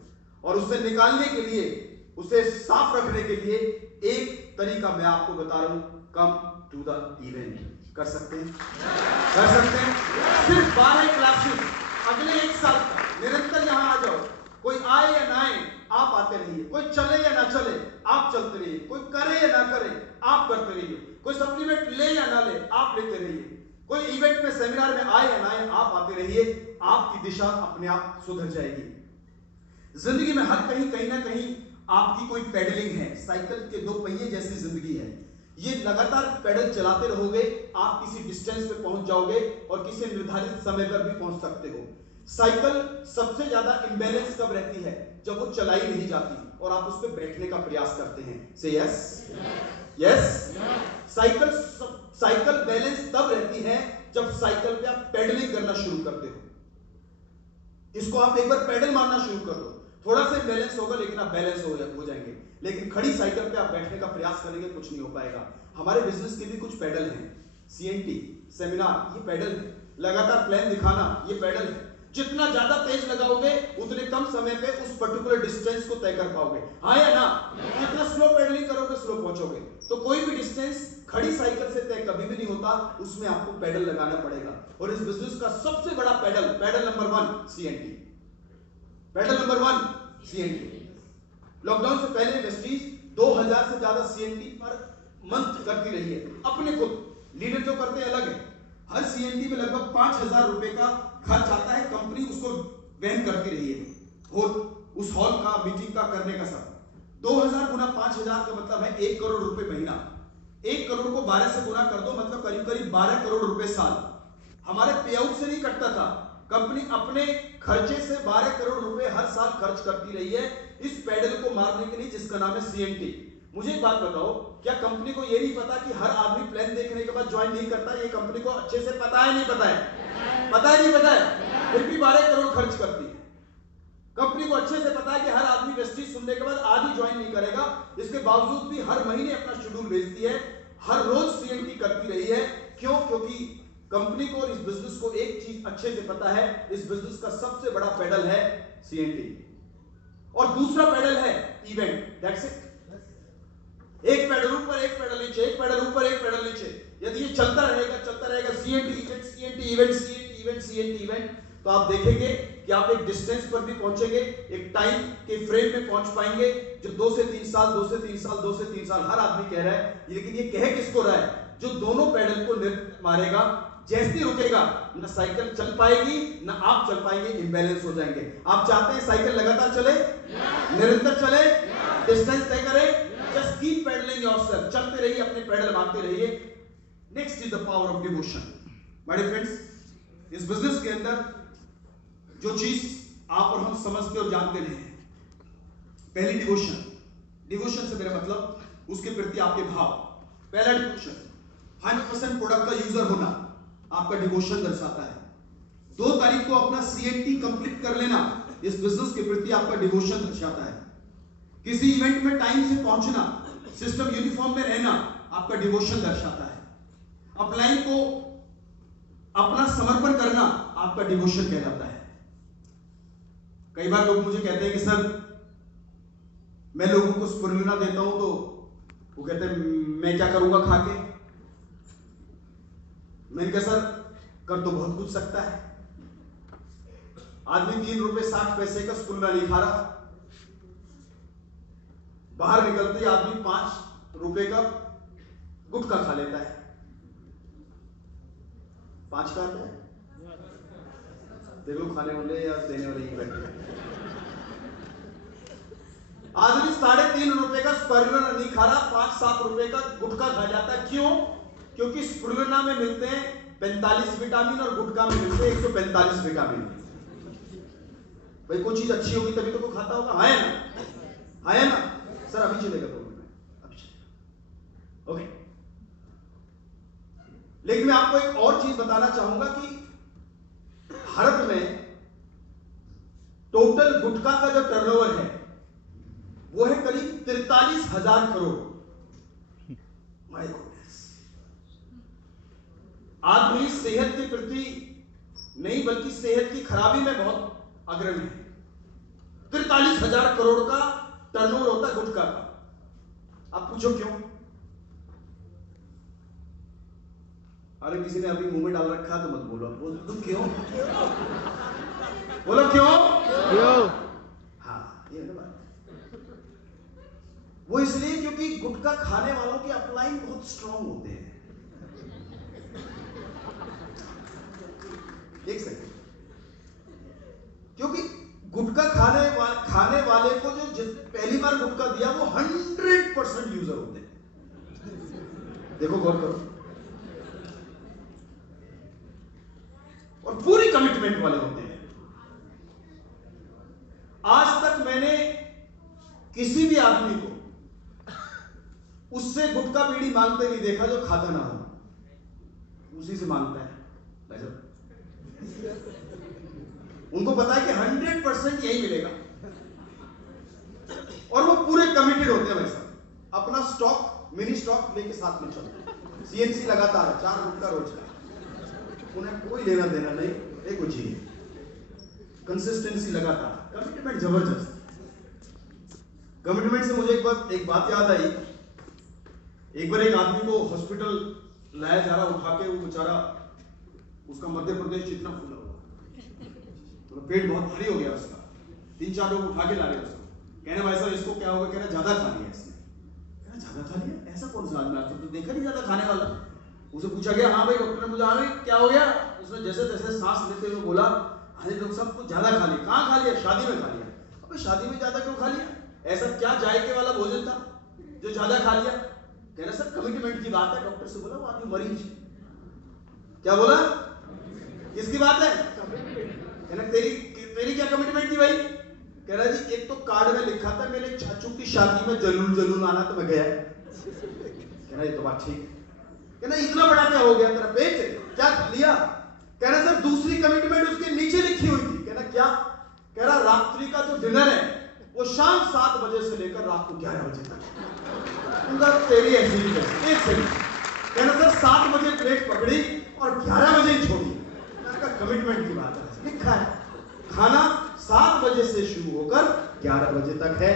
और उससे निकालने के लिए, उसे साफ रखने के लिए एक तरीका मैं आपको बता रहा हूं, कम टू द इवेंट। कर सकते हैं? कर सकते हैं? सिर्फ 12 क्लासेस अगले 1 साल तक निरंतर यहां आ जाओ। कोई आए या ना आए, आप आते रहिए, कोई चले या ना चले, आप चलते रहिए, कोई करे या ना करे, आप करते रहिए, कोई सप्लीमेंट ले या ना ले, आप लेते रहिए, कोई इवेंट में सेमिनार में आए या ना आए, आप आते रहिए, आपकी दिशा अपने आप सुधर जाएगी। जिंदगी में हर कहीं ना कहीं आपकी कोई पेडलिंग है, साइकिल के 2 पहिए जैसी जिंदगी है। ये लगातार पेडल चलाते रहोगे, आप किसी डिस्टेंस पे पहुंच जाओगे और किसी निर्धारित समय पर भी पहुंच सकते हो। साइकिल सबसे ज्यादा इंबैलेंस कब रहती है? जब वो चलाई नहीं जाती और आप उस पर बैठने का प्रयास करते हैं। से यस, यस। साइकिल बैलेंस तब रहती है जब साइकिल पे आप पेडलिंग करना शुरू करते हो। इसको आप एक बार पेडल मारना शुरू कर दो, थोड़ा सा बैलेंस होगा, लेकिन आप बैलेंस हो जाएंगे। लेकिन खड़ी साइकिल पे आप बैठने का प्रयास करेंगे, कुछ नहीं हो पाएगा। हमारे बिजनेस के भी कुछ पेडल हैं, CNT सेमिनार, ये पेडल है, लगातार प्लान दिखाना, ये पेडल है। जितना ज्यादा तेज लगाओगे उतने कम समय पे उस पर्टिकुलर डिस्टेंस को तय कर पाओगे, हाँ या ना? जितना स्लो पेडलिंग करोगे स्लो पहुंचोगे। तो कोई भी डिस्टेंस खड़ी साइकिल से तय कभी भी नहीं होता, उसमें आपको पेडल लगाना पड़ेगा। और इस बिजनेस का सबसे बड़ा pedal number 1 CNT। Pedal number 1 CNT। Lockdown से पहले वेस्टीज 2000 से ज्यादा CNT पर मंथ करती रही है, अपने खुद। लीडर जो करते हैं अलग है। हर CNT में लगभग 5000 रुपए का खर्च आता है, कंपनी उसको वहन करती रही है, और उस हॉल का, मीटिंग का करने का सब। 2000 गुना 5000 का मतलब है 1 करोड़ रुपए महीना। 1 करोड़ को 12 से गुना कर दो, मतलब करीब करीब 12 करोड़ रुपए साल। हमारे पे आउट से नहीं कटता था, कंपनी अपने खर्चे से 12 करोड़ रुपए हर साल खर्च करती रही है इस पेडल को मारने के लिए, जिसका नाम है CNT। मुझे एक बात बताओ, क्या कंपनी को यह नहीं पता कि हर आदमी प्लान देखने के बाद ज्वाइन नहीं करता? ये कंपनी को अच्छे से पता है, नहीं पता है? पता है, नहीं पता है? फिर भी 12 करोड़ खर्च करती है। कंपनी को अच्छे से पता है कि हर आदमी वेस्टीज सुनने के बाद आज ही ज्वाइन नहीं करेगा, इसके बावजूद भी हर महीने अपना शेड्यूल भेजती है, हर रोज CNT करती रही है। क्यों? क्योंकि कंपनी को और इस बिजनेस को एक चीज अच्छे से पता है, इस बिजनेस का सबसे बड़ा पेडल है CNT, और दूसरा पेडल है इवेंट। That's it. एक पेडल ऊपर, एक पेडल नीचे, एक पेडल ऊपर, एक पेडल नीचे। यदि ये चलता रहेगा CNT event, CNT event, CNT event, CNT event, तो आप देखेंगे कि आप एक डिस्टेंस पर भी पहुंचेंगे, एक टाइम के फ्रेम में पहुंच पाएंगे जो 2 से 3 साल, 2 से 3 साल, 2 से 3 साल हर आदमी कह रहा है। लेकिन ये कह किसको रहा है? जो दोनों पेडल को मारेगा। जैसे रुकेगा, ना साइकिल चल पाएगी, ना आप चल पाएंगे, इंबैलेंस हो जाएंगे। आप चाहते हैं साइकिल लगातार चले, निरंतर चले, डिस्टेंस तय करे? जस्ट कीप पेडलिंग योरसेल्फ, चलते रहिए, अपने पेडल मारते रहिए। Next is the power of devotion. My dear friends, इस बिजनेस के अंदर जो चीज आप और हम समझते और जानते नहीं है, पहली डिवोशन। डिवोशन से मेरा मतलब उसके प्रति आपके भाव, पहला डिवोशन। 100% प्रोडक्ट का यूजर होना आपका डिवोशन दर्शाता है। 2 तारीख को अपना CNT कंप्लीट कर लेना इस बिजनेस के प्रति आपका डिवोशन दर्शाता है। किसी इवेंट में टाइम से पहुंचना, सिस्टम यूनिफॉर्म में रहना आपका डिवोशन दर्शाता है। अपलाइन को अपना समर्पण करना आपका डिवोशन कहलाता है। कई बार लोग मुझे कहते हैं कि सर मैं लोगों को स्पिरुलिना देता हूं तो वो कहते हैं मैं क्या करूंगा खा के। मैंने कहा सर कर तो बहुत कुछ सकता है। आदमी 3 रुपए 60 पैसे का स्पिरुलिना नहीं खा रहा, बाहर निकलते ही आदमी 5 रुपए का गुटखा खा लेता है। 5 का आता है, देख लो खाने वाले या देने वाले ही बैठे। आदमी 3.5 रुपए का स्पिरुलिना नहीं खा रहा, 5-7 रुपए का गुटखा खा जाता है। क्यों? क्योंकि स्पिरुलिना में मिलते हैं 45 विटामिन और गुटखा में मिलते हैं 145 विटामिन। भाई कोई चीज अच्छी होगी तभी तो कोई खाता होगा, है ना? है ना? सर अभी चलेगा 2 मिनट, अभी चलेगा। ओके, लेकिन मैं आपको एक और चीज बताना चाहूंगा कि भारत में टोटल गुटखा का जो टर्नओवर है वो है करीब 43,000 करोड़। My goodness. आदमी सेहत के प्रति नहीं बल्कि सेहत की खराबी में बहुत अग्रणी है। 43,000 करोड़ का टर्नओवर होता है गुटखा का। आप पूछो क्यों? अरे किसी ने अभी मुंह में डाल रखा तो मत बोलो, बोलो क्यों? बोलो क्यों? हाँ ये है बात। वो इसलिए क्योंकि गुटखा खाने वालों के अपलाइन बहुत स्ट्रांग होते हैं। एक सेकंड, क्योंकि गुटखा खाने वाले को जो पहली बार गुटखा दिया वो 100% यूजर होते हैं। देखो गौर करो, और पूरी कमिटमेंट वाले होते हैं। आज तक मैंने किसी भी आदमी को उससे गुटखा बीड़ी मांगते नहीं देखा जो खाता ना हो। उसी से मांगता है भाई साहब। उनको पता है कि 100% यही मिलेगा और वो पूरे कमिटेड होते हैं भाई साहब। अपना स्टॉक, मिनी स्टॉक लेके साथ में चलते हैं। CNC लगातार है, 4 गुटखा रोज का, उन्हें कोई लेना देना नहीं, एक कुछ ही कंसिस्टेंसी लगातार, कमिटमेंट जबरदस्त। कमिटमेंट से मुझे एक बात याद आई। एक बार एक आदमी को हॉस्पिटल लाया जा रहा, उठा के, वो बेचारा उसका मध्य प्रदेश जितना फूला हुआ, तो पेट बहुत भारी हो गया उसका। 3-4 लोग उठा के ला रहे उसको, कहने भाई साहब इसको क्या होगा? कहना ज्यादा खा लिया इसने। कहना ज्यादा खा लिया? ऐसा कौन सा आदमी? आपको तो देखा नहीं ज्यादा खाने वाला। उसे पूछा गया, हाँ भाई डॉक्टर ने पूछा, हाँ भाई क्या हो गया? उसने जैसे तैसे सांस लेते हुए बोला, अरे डॉक्टर साहब कुछ ज्यादा खा लिया। कहाँ खा लिया? शादी में खा लिया। अबे शादी में ज्यादा क्यों खा लिया? ऐसा क्या जायके वाला भोजन था जो ज्यादा खा लिया? कहना सर कमिटमेंट की बात है। डॉक्टर से बोला वो आदमी मरीज। क्या बोला? किसकी बात है? कहना तेरी क्या कमिटमेंट थी भाई? कह रहा जी एक तो कार्ड में लिखा था मेरे चाचू की शादी में जलूल आना, तो मैं गया। कहना ये तो बात ठीक। कहना इतना बड़ा क्या हो गया तेरा पेट, क्या खा लिया? कहना सर दूसरी कमिटमेंट उसके नीचे लिखी हुई थी। कहना क्या? कह रहा रात्रि का जो डिनर है वो शाम 7 बजे से लेकर रात को 11 बजे तक। तेरी ऐसी एक सेकंड। कहना सर 7 बजे प्लेट पकड़ी और 11 बजे ही छोड़ी। कमिटमेंट की बात है, लिखा है खाना 7 बजे से शुरू होकर 11 बजे तक है।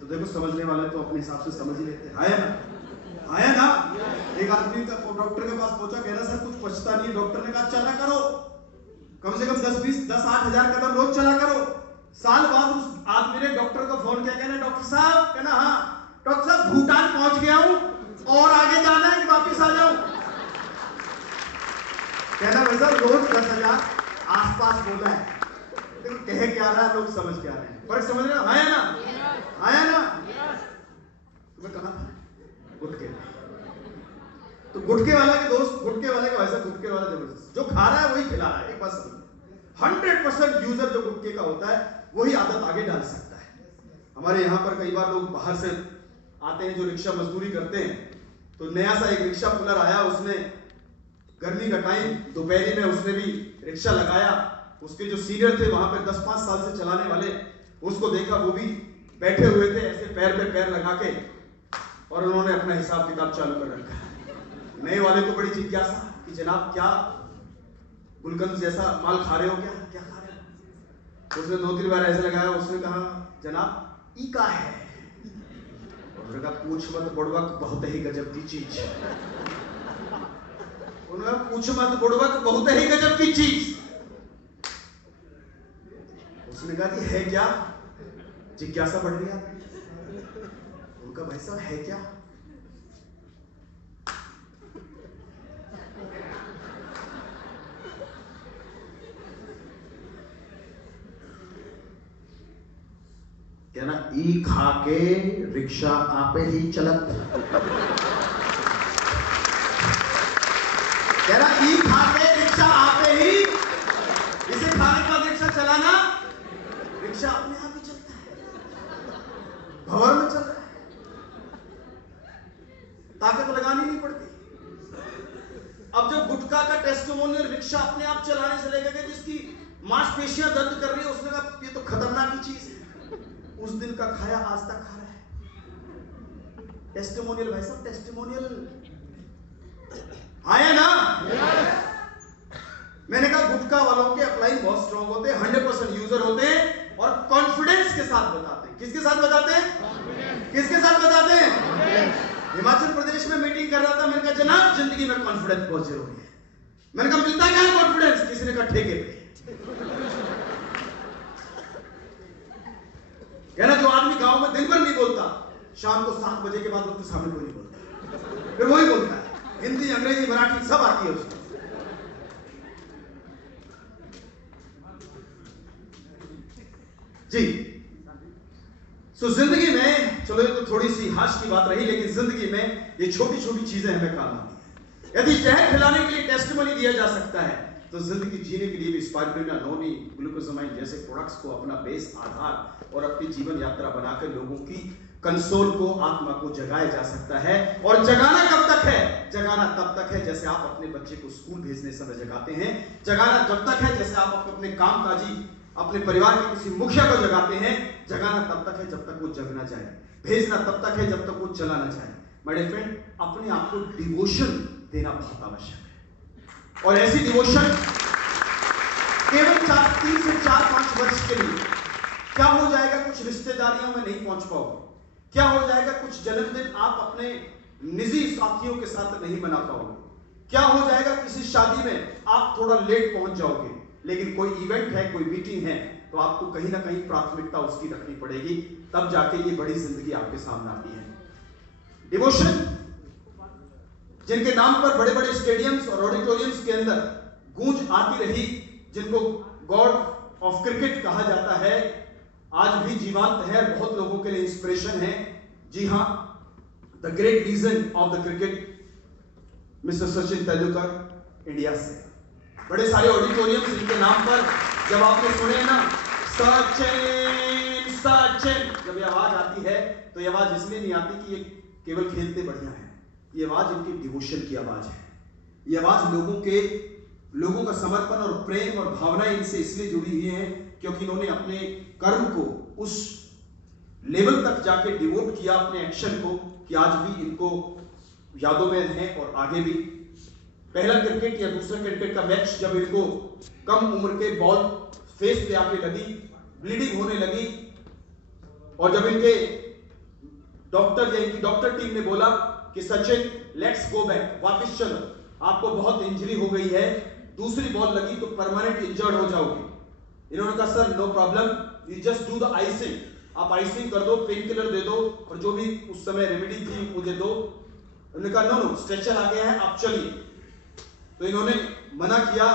तो देखो समझने वाले तो अपने हिसाब से समझ ही लेते हैं, आया ना? आया ना? एक आदमी का डॉक्टर के पास पहुंचा, कह रहा सर कुछ पछता नहीं। डॉक्टर ने कहा चला करो, कम से कम 10-8 हजार कदम रोज चला करो। साल बाद उस आदमी ने डॉक्टर को फोन किया, कहना डॉक्टर साहब, कहना हाँ डॉक्टर साहब भूटान पहुंच गया हूं और आगे जाना है कि वापिस आ जाऊं? कहना भाई साहब रोज 10,000 आसपास बोला है। देखो कह क्या रहा है, लोग समझ क्या रहे हैं, फर्क समझ रहे हो? आया ना? आया ना? तुम्हें कहा था गुटके, तो गुटके वाला के दोस्त, गुटके वाले का वैसा गुटके वाला जबरदस्त, जो खा रहा है वही खिला रहा है। एक बात समझ, 100% यूजर जो गुटके का होता है वही आदत आगे डाल सकता है। हमारे यहाँ पर कई बार लोग बाहर से आते हैं जो रिक्शा मजदूरी करते हैं, तो नया सा एक रिक्शा पुलर आया, उसने गर्मी का टाइम दोपहरी में उसने भी रिक्शा लगाया। उसके जो सीनियर थे वहां पे 10-5 साल से चलाने वाले, उसको देखा, वो भी बैठे हुए थे ऐसे पैर पे पैर लगा के, और उन्होंने अपना हिसाब किताब चालू कर रखा। नए वाले को बड़ी जिज्ञासा कि जनाब क्या गुलकंद जैसा माल खा रहे हो, क्या क्या खा रहे हो? उसने 2-3 बार ऐसे लगाया, उसने कहा जनाब ई का है, उन्होंने कहा पूछ मत बुड़वक बहुत ही गजब की चीज। उन्होंने कहा पूछ मत बुड़वक बहुत ही गजब की चीज। उसने कहा कि है क्या? जिज्ञासा बढ़ रही है। उनका भाई साहब है क्या? कहना ई खा के रिक्शा आपे ही चलत। कहना ई खा के रिक्शा आपे ही, इसे खाने के बाद रिक्शा चलाना, रिक्शा अपने आप ही चलता है, भंवर में चल रहा है, ताकत लगानी नहीं पड़ती। अब जो गुटखा का टेस्टिमोनियल रिक्शा अपने आप चलाने से लेकर के जिसकी मांसपेशियां दर्द कर रही है, उसने कहा ये तो खतरनाक ही चीज है। उस दिन का खाया आज तक खा रहा है। टेस्टिमोनियल भाई साहब, टेस्टिमोनियल आया ना? मैंने कहा गुटखा वालों के अपलाइन बहुत स्ट्रॉन्ग होते हैं, 100% यूजर होते हैं और कॉन्फिडेंस के साथ बताते हैं। किसके साथ बताते हैं? किसके साथ बताते हैं? हिमाचल प्रदेश में मीटिंग कर रहा था, मैंने कहा जनाब जिंदगी में कॉन्फिडेंस बहुत जरूरी है। मैंने कहा मिलता क्या है कॉन्फिडेंस? किसी ने कहा ठेके पे। कहना जो आदमी गांव में दिन भर नहीं बोलता, शाम को 7 बजे के बाद उसके सामने कोई नहीं बोलता, फिर वही बोलता है। हिंदी, अंग्रेजी, मराठी सब आती है उसको। जी सो जिंदगी में, चलो ये तो थोड़ी सी हाश की बात रही, लेकिन जिंदगी में ये छोटी छोटी चीजें हमें काम आती है। यदि जहर खिलाने के लिए टेस्टिमनी दिया जा सकता है, तो जिंदगी जीने के लिए भी स्पाइरुलिना, नोनी, ग्लूकोसामाइन जैसे प्रोडक्ट्स को अपना बेस आधार और अपनी जीवन यात्रा बनाकर लोगों की कंसोल को, आत्मा को जगाया जा सकता है। और जगाना कब तक है? जगाना तब तक है जैसे आप अपने बच्चे को स्कूल भेजने समय जगाते हैं। जगाना जब तक है जैसे आप अपने कामकाजी, अपने परिवार के किसी मुखिया को जगाते हैं। जगाना तब तक है जब तक वो जगना चाहे। भेजना तब तक है जब तक वो चला ना चाहे। माय डियर फ्रेंड, अपने आप को डिवोशन देना बहुत आवश्यक है। और ऐसी डिवोशन केवल 3 से 4-5 वर्ष के लिए। क्या हो जाएगा? कुछ रिश्तेदारियों में नहीं पहुंच पाओगे। क्या हो जाएगा? कुछ जन्मदिन आप अपने निजी साथियों के साथ नहीं मना पाओगे। क्या हो जाएगा? किसी शादी में आप थोड़ा लेट पहुंच जाओगे, लेकिन कोई इवेंट है, कोई मीटिंग है, तो आपको कहीं ना कहीं प्राथमिकता उसकी रखनी पड़ेगी, तब जाके ये बड़ी जिंदगी आपके सामने आती है। डिवोशन, जिनके नाम पर बड़े बड़े स्टेडियम्स और ऑडिटोरियम्स के अंदर गूंज आती रही, जिनको गॉड ऑफ क्रिकेट कहा जाता है, आज भी जीवंत है, बहुत लोगों के लिए इंस्पिरेशन है। जी हां, the great legend of the cricket mister Sachin Tendulkar India से। बड़े सारे ऑडिटोरियम्स इनके नाम पर, जब आपने सुने ना सचिन सचिन, जब ये आवाज आती है तो ये आवाज इसलिए नहीं आती कि ये केवल खेलते बढ़िया है। ये आवाज इनकी डिवोशन की आवाज है। ये आवाज लोगों का समर्पण और प्रेम और भावनाएं इनसे इसलिए जुड़ी हुई हैं क्योंकि इन्होंने अपने कर्म को उस लेवल तक जाके डिवोट किया, अपने एक्शन को, कि आज भी इनको यादों में है और आगे भी। पहला क्रिकेट या दूसरा क्रिकेट का मैच जब इनको कम उम्र के बॉल फेस पे आके लगी, ब्लीडिंग होने लगी, और जब इनके डॉक्टर या इनकी डॉक्टर टीम ने बोला कि सचिन लेट्स गो बैक, वापस चलो, आपको बहुत इंजरी हो गई है, दूसरी बॉल लगी तो परमानेंट इंजर्ड हो जाओगे। इन्होंने कहा sir no problem, you just do the icing, आप आइसिंग कर दो, पेन किलर दे दो, और जो भी उस समय रेमेडी थी मुझे दो। उन्होंने कहा नो नो, स्ट्रेचर आ गया है, आप चलिए। तो इन्होंने मना किया।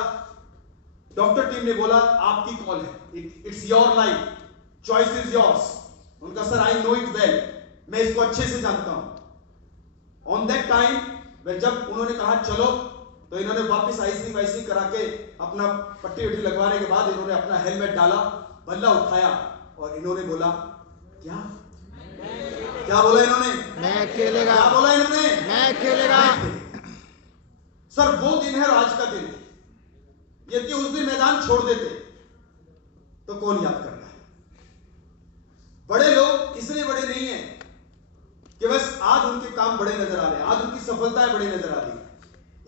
डॉक्टर टीम ने बोला आपकी कॉल है, it's your life, choice is yours. उनका sir I know it well, मैं इसको अच्छे से जानता हूं। ऑन दैट टाइम जब उन्होंने कहा चलो, तो इन्होंने वापस आइसिंग वाइसिंग करा के अपना पट्टी वट्टी लगवाने के बाद इन्होंने अपना हेलमेट डाला, बल्ला उठाया और इन्होंने बोला क्या क्या बोला इन्होंने? मैं खेलेगा। क्या बोला इन्होंने? मैं खेलेगा। सर वो दिन है और आज का दिन है। यदि उस दिन मैदान छोड़ देते तो कौन याद करता है? बड़े लोग इसलिए बड़े नहीं हैं कि बस आज उनके काम बड़े नजर आ रहे हैं, आज उनकी सफलताएं बड़ी नजर आ रही है।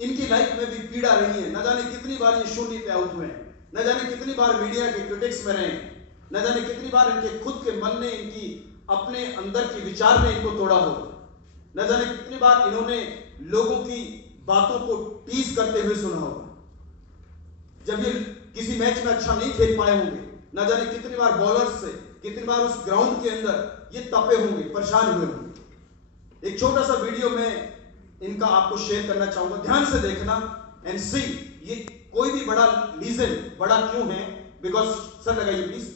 इनकी लाइफ में भी पीड़ा रही है। न जाने कितनी बार ये शून्य पे आउट हुए हैं, न जाने कितनी बार मीडिया के क्रिटिक्स में रहे, न जाने कितनी बार इनके खुद के मन ने, इनकी अपने अंदर के विचार ने इनको तोड़ा होगा, न जाने कितनी बार इन्होंने लोगों की बातों को टीज करते हुए सुना होगा। जब ये किसी मैच में अच्छा नहीं खेल पाए होंगे, न जाने कितनी बार बॉलर्स से, कितनी बार उस ग्राउंड के अंदर ये तपे होंगे, परेशान हुए होंगे। एक छोटा सा वीडियो में इनका आपको शेयर करना चाहूंगा, ध्यान से देखना एंड सी। ये कोई भी बड़ा रीजन बड़ा क्यों है, बिकॉज सर लगाइए प्लीज।